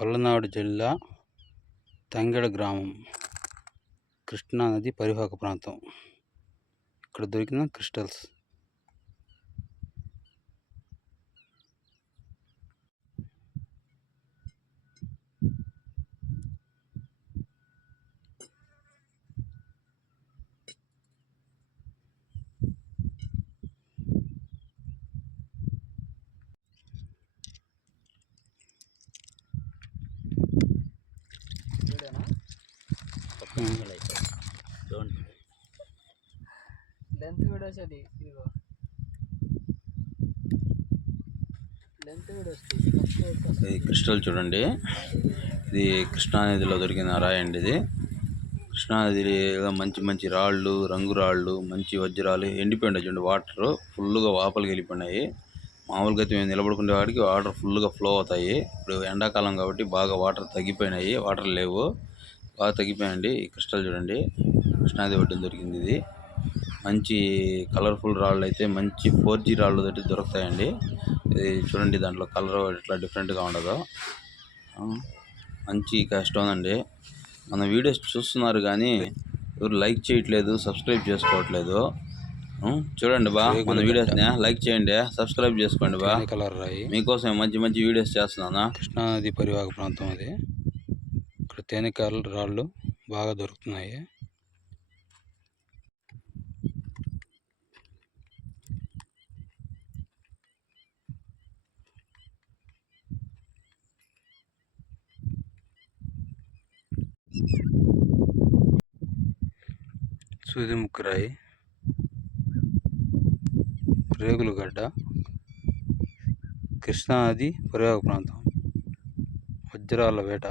పల్నాడు జిల్లా తంగెడ గ్రామం, కృష్ణా నది పరివాహక ప్రాంతం. ఇక్కడ దొరికిన క్రిస్టల్స్. లెంత్ వీడియోస్ అది ఇదిగో లెంత్ వీడియోస్ ఇది క్రిస్టల్ చూడండి. ఇది కృష్ణానదిలో దొరికిన రాయి అండి. ఇది కృష్ణానదిలో మంచి మంచి రాళ్ళు, రంగు రాళ్ళు, మంచి వజ్రాలు ఎండిపోయినాయి చూడండి. వాటర్ ఫుల్గా వాపలికి వెళ్ళిపోయినాయి. మామూలుగా అయితే మేము నిలబడుకునే వాడికి వాటర్ ఫుల్గా ఫ్లో అవుతాయి. ఇప్పుడు ఎండాకాలం కాబట్టి బాగా వాటర్ తగ్గిపోయినాయి. వాటర్ లేవు, బాగా తగ్గిపోయాయండి. ఈ క్రిస్టల్ చూడండి, కృష్ణానది ఒడ్డున దొరికింది. ఇది మంచి కలర్ఫుల్ రాళ్ళు అయితే మంచి 4G రాళ్ళు తోటి దొరుకుతాయండి. ఇది చూడండి, దాంట్లో కలర్ ఇట్లా డిఫరెంట్గా ఉండదు. మంచి స్టోన్ అండి. మన వీడియోస్ చూస్తున్నారు కానీ ఎవరు లైక్ చేయట్లేదు, సబ్స్క్రైబ్ చేసుకోవట్లేదు. చూడండి బా, మన వీడియోస్ని లైక్ చేయండి, సబ్స్క్రైబ్ చేసుకోండి బా. కలర్ రాయి మీకోసం మంచి మంచి వీడియోస్ చేస్తున్నాను. కృష్ణానది పరివాహక ప్రాంతం అది. ఇక్కడ తేనెకాయల రాళ్ళు బాగా దొరుకుతున్నాయి. సూదిముక్కరాయి, రేగులగడ్డ, కృష్ణానది పరివాహక ప్రాంతం, వజ్రాల వేట.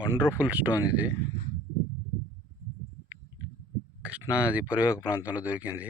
వండర్ఫుల్ స్టోన్ ఇది. కృష్ణానది పరివాహక ప్రాంతంలో దొరికింది.